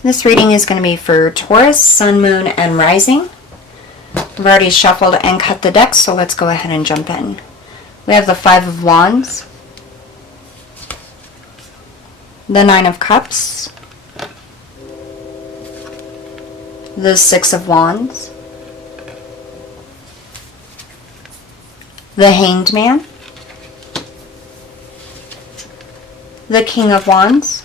This reading is going to be for Taurus, Sun, Moon, and Rising. I've already shuffled and cut the deck, so let's go ahead and jump in. We have the Five of Wands, the Nine of Cups, the Six of Wands, the Hanged Man, the King of Wands,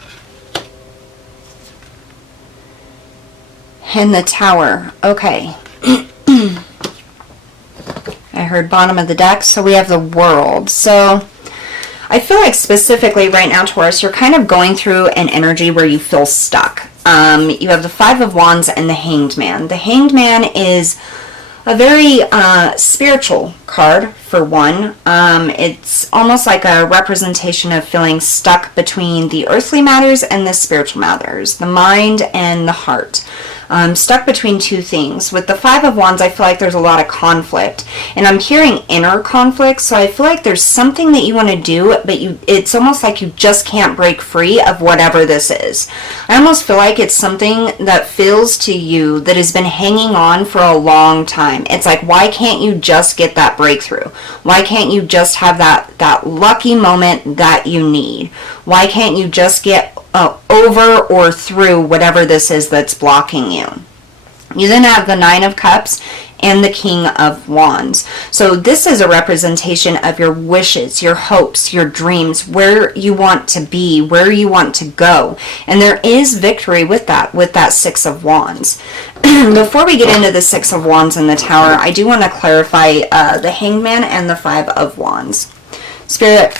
and the Tower. Okay. I heard bottom of the deck, so we have the World. So I feel like specifically right now, Taurus, you're kind of going through an energy where you feel stuck. You have the Five of Wands and the Hanged Man. The Hanged Man is a very spiritual card, for one. It's almost like a representation of feeling stuck between the earthly matters and the spiritual matters, the mind and the heart. Stuck between two things. With the Five of Wands, I feel like there's a lot of conflict, and I'm hearing inner conflict, so I feel like there's something that you want to do, but it's almost like you just can't break free of whatever this is. I almost feel like it's something that feels to you that has been hanging on for a long time. It's like, why can't you just get that breakthrough? Why can't you just have that lucky moment that you need? Why can't you just get over or through whatever this is that's blocking you? You then have the Nine of Cups and the King of Wands. So this is a representation of your wishes, your hopes, your dreams, where you want to be, where you want to go. And there is victory with that Six of Wands. Before we get into the Six of Wands and the Tower, I do want to clarify the Hanged Man and the Five of Wands. Spirit,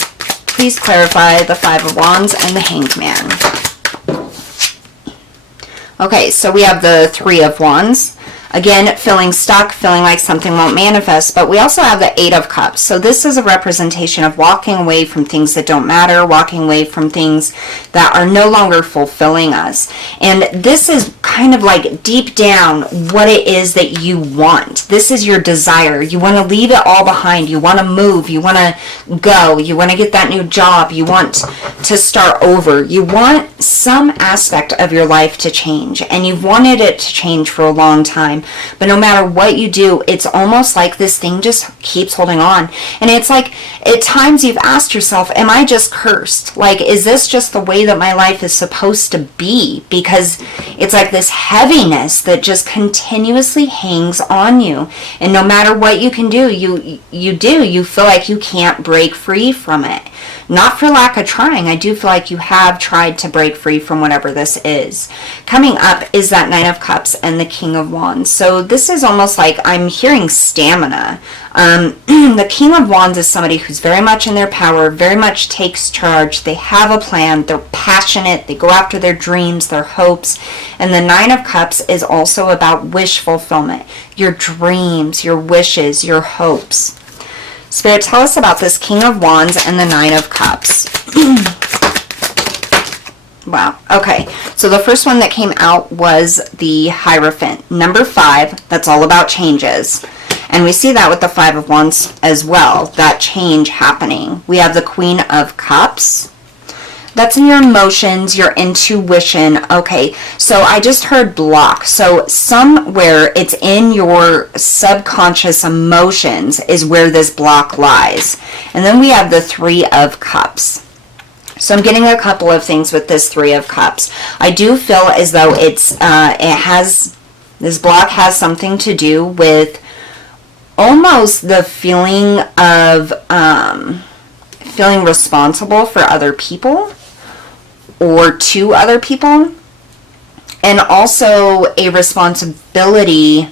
please clarify the Five of Wands and the Hanged Man. Okay, so we have the Three of Wands. Again, feeling stuck, feeling like something won't manifest, but we also have the Eight of Cups. So this is a representation of walking away from things that don't matter, walking away from things that are no longer fulfilling us. And this is kind of like deep down what it is that you want. This is your desire. You want to leave it all behind. You want to move. You want to go. You want to get that new job. You want to start over. You want some aspect of your life to change, and you've wanted it to change for a long time. But no matter what you do, it's almost like this thing just keeps holding on. And it's like, at times you've asked yourself, am I just cursed? Like, is this just the way that my life is supposed to be? Because it's like this heaviness that just continuously hangs on you. And no matter what you can do, you feel like you can't break free from it. Not for lack of trying. I do feel like you have tried to break free from whatever this is. Coming up is that Nine of Cups and the King of Wands. So this is almost like I'm hearing stamina. The King of Wands is somebody who's very much in their power, very much takes charge. They have a plan. They're passionate. They go after their dreams, their hopes. And the Nine of Cups is also about wish fulfillment. Your dreams, your wishes, your hopes. Spirit, tell us about this King of Wands and the Nine of Cups. Wow. Okay. So the first one that came out was the Hierophant. Number 5. That's all about changes. And we see that with the Five of Wands as well. That change happening. We have the Queen of Cups. That's in your emotions, your intuition. Okay, so I just heard block. So somewhere it's in your subconscious emotions is where this block lies. And then we have the Three of Cups. So I'm getting a couple of things with this Three of Cups. I do feel as though this block has something to do with almost the feeling of feeling responsible for other people or to other people, and also a responsibility.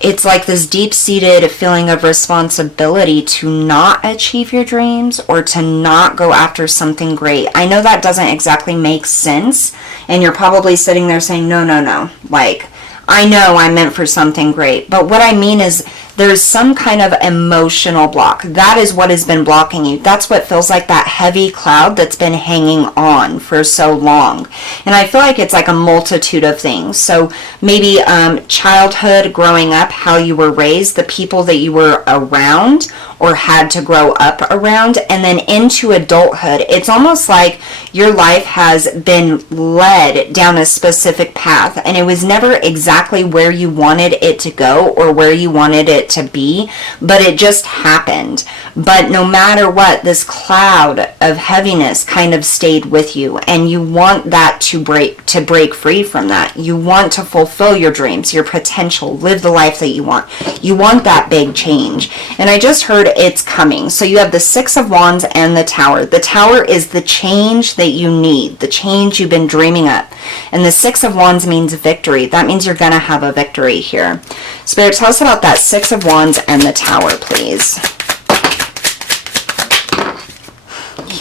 It's like this deep-seated feeling of responsibility to not achieve your dreams or to not go after something great. I know that doesn't exactly make sense, and you're probably sitting there saying, no, like, I know I'm meant for something great. But what I mean is there's some kind of emotional block. That is what has been blocking you. That's what feels like that heavy cloud that's been hanging on for so long. And I feel like it's like a multitude of things. So maybe childhood, growing up, how you were raised, the people that you were around or had to grow up around, and then into adulthood. It's almost like Your life has been led down a specific path, and it was never exactly where you wanted it to go or where you wanted it to be, but it just happened. But no matter what, this cloud of heaviness kind of stayed with you, and you want that to break free from that. You want to fulfill your dreams, your potential, live the life that you want. You want that big change. And I just heard it's coming. So you have the Six of Wands and the Tower. The Tower is the change that you need, the change you've been dreaming of. And the Six of Wands means victory. That means you're going to have a victory here. Spirit, tell us about that Six of Wands and the Tower, please.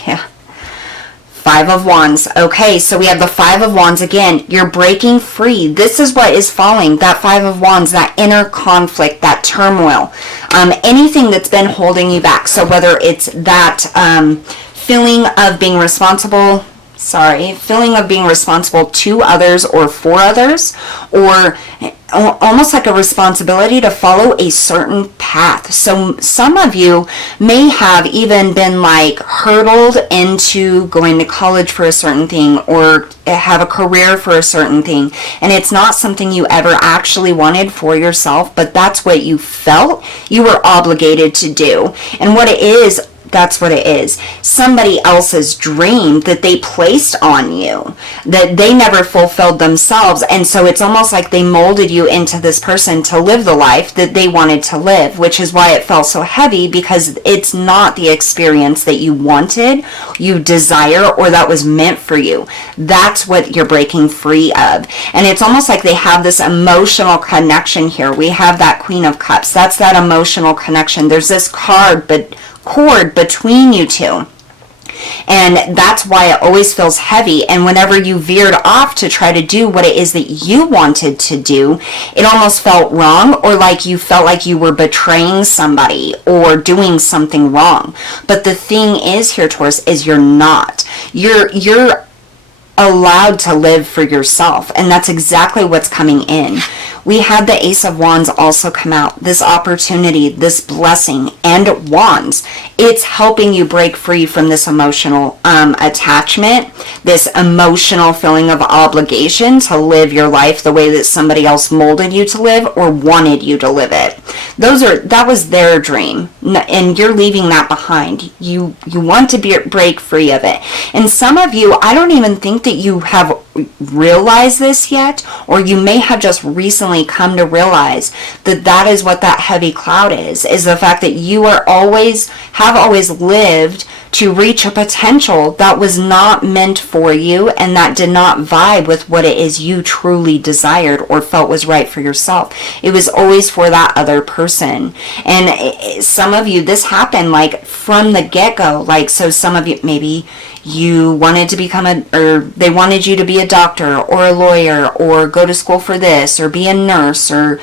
Yeah. Five of Wands. Okay, so we have the Five of Wands again. You're breaking free. This is what is falling. That Five of Wands, that inner conflict, that turmoil, anything that's been holding you back. So whether it's that feeling of being responsible, feeling of being responsible to others or for others, or almost like a responsibility to follow a certain path. So some of you may have even been like hurdled into going to college for a certain thing or have a career for a certain thing, and it's not something you ever actually wanted for yourself, but that's what you felt you were obligated to do. And what it is, that's what it is. Somebody else's dream that they placed on you, that they never fulfilled themselves. And so it's almost like they molded you into this person to live the life that they wanted to live, which is why it felt so heavy, because it's not the experience that you wanted, you desire, or that was meant for you. That's what you're breaking free of. And it's almost like they have this emotional connection here. We have that Queen of Cups. That's that emotional connection. There's this cord between you two. And that's why it always feels heavy. And whenever you veered off to try to do what it is that you wanted to do, it almost felt wrong, or like you felt like you were betraying somebody or doing something wrong. But the thing is here, Taurus, is you're not. You're allowed to live for yourself, and that's exactly what's coming in. We had the Ace of Wands also come out. This opportunity, this blessing, and Wands. It's helping you break free from this emotional attachment, this emotional feeling of obligation to live your life the way that somebody else molded you to live or wanted you to live it. That was their dream, and you're leaving that behind. You want to break free of it. And some of you, I don't even think that you have realized this yet, or you may have just recently come to realize that that is what that heavy cloud is the fact that you have always lived to reach a potential that was not meant for you, and that did not vibe with what it is you truly desired or felt was right for yourself. It was always for that other person. And some of you, this happened like from the get-go. Like, so some of you, maybe you wanted to become or they wanted you to be a doctor or a lawyer or go to school for this or be a nurse or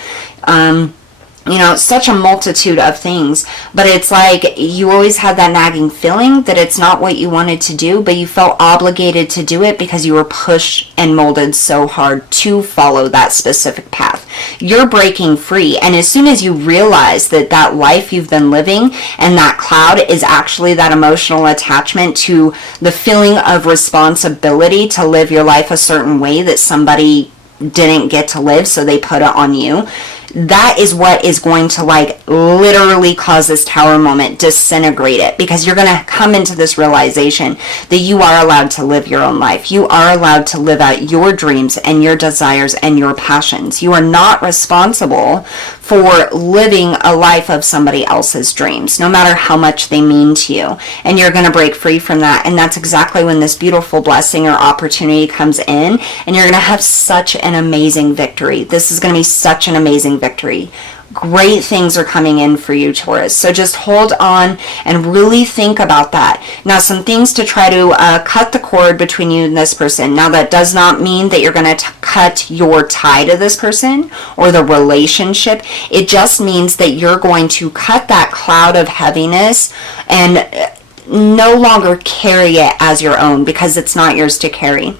such a multitude of things. But it's like you always had that nagging feeling that it's not what you wanted to do, but you felt obligated to do it because you were pushed and molded so hard to follow that specific path. You're breaking free. And as soon as you realize that that life you've been living and that cloud is actually that emotional attachment to the feeling of responsibility to live your life a certain way that somebody didn't get to live, so they put it on you, that is what is going to like literally cause this Tower moment, disintegrate it, because you're going to come into this realization that you are allowed to live your own life. You are allowed to live out your dreams and your desires and your passions. You are not responsible for living a life of somebody else's dreams, no matter how much they mean to you. And you're going to break free from that. And that's exactly when this beautiful blessing or opportunity comes in, and you're going to have such an amazing victory. This is going to be such an amazing victory. Great things are coming in for you, Taurus. So just hold on and really think about that. Now, some things to try to cut the cord between you and this person. Now, that does not mean that you're going to cut your tie to this person or the relationship. It just means that you're going to cut that cloud of heaviness and no longer carry it as your own, because it's not yours to carry.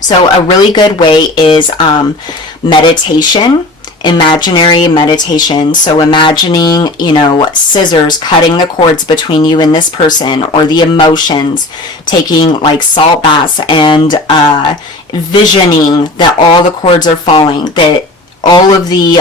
So a really good way is meditation imaginary meditation. So envisioning, you know, scissors cutting the cords between you and this person, or the emotions, taking like salt baths and visioning that all the cords are falling, that all of the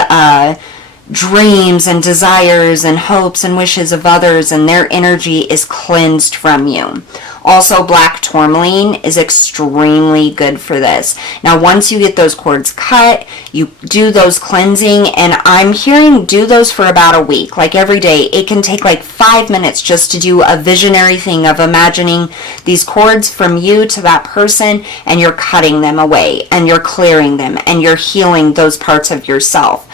dreams and desires and hopes and wishes of others and their energy is cleansed from you. Also, black tourmaline is extremely good for this. Now, once you get those cords cut, you do those cleansing, and I'm hearing do those for about a week, like every day. It can take like 5 minutes just to do a visionary thing of imagining these cords from you to that person, and you're cutting them away, and you're clearing them, and you're healing those parts of yourself.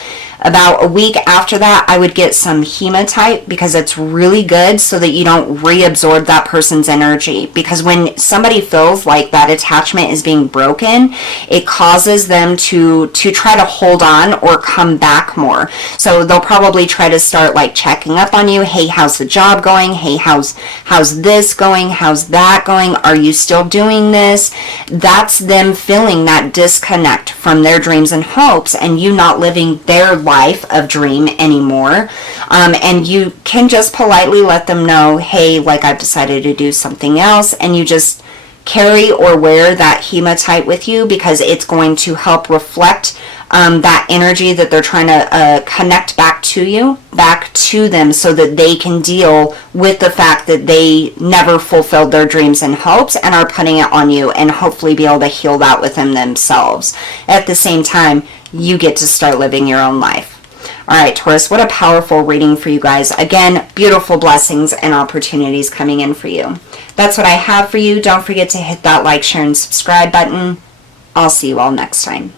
About a week after that, I would get some hematite, because it's really good so that you don't reabsorb that person's energy. Because when somebody feels like that attachment is being broken, it causes them to try to hold on or come back more. So they'll probably try to start like checking up on you. Hey, how's the job going? Hey, how's this going? How's that going? Are you still doing this? That's them feeling that disconnect from their dreams and hopes, and you not living their life of dream anymore. And you can just politely let them know, hey, like I've decided to do something else, and you just carry or wear that hematite with you, because it's going to help reflect that energy that they're trying to connect back to you, back to them, so that they can deal with the fact that they never fulfilled their dreams and hopes and are putting it on you, and hopefully be able to heal that within themselves. At the same time, you get to start living your own life. All right, Taurus, what a powerful reading for you guys. Again, beautiful blessings and opportunities coming in for you. That's what I have for you. Don't forget to hit that like, share, and subscribe button. I'll see you all next time.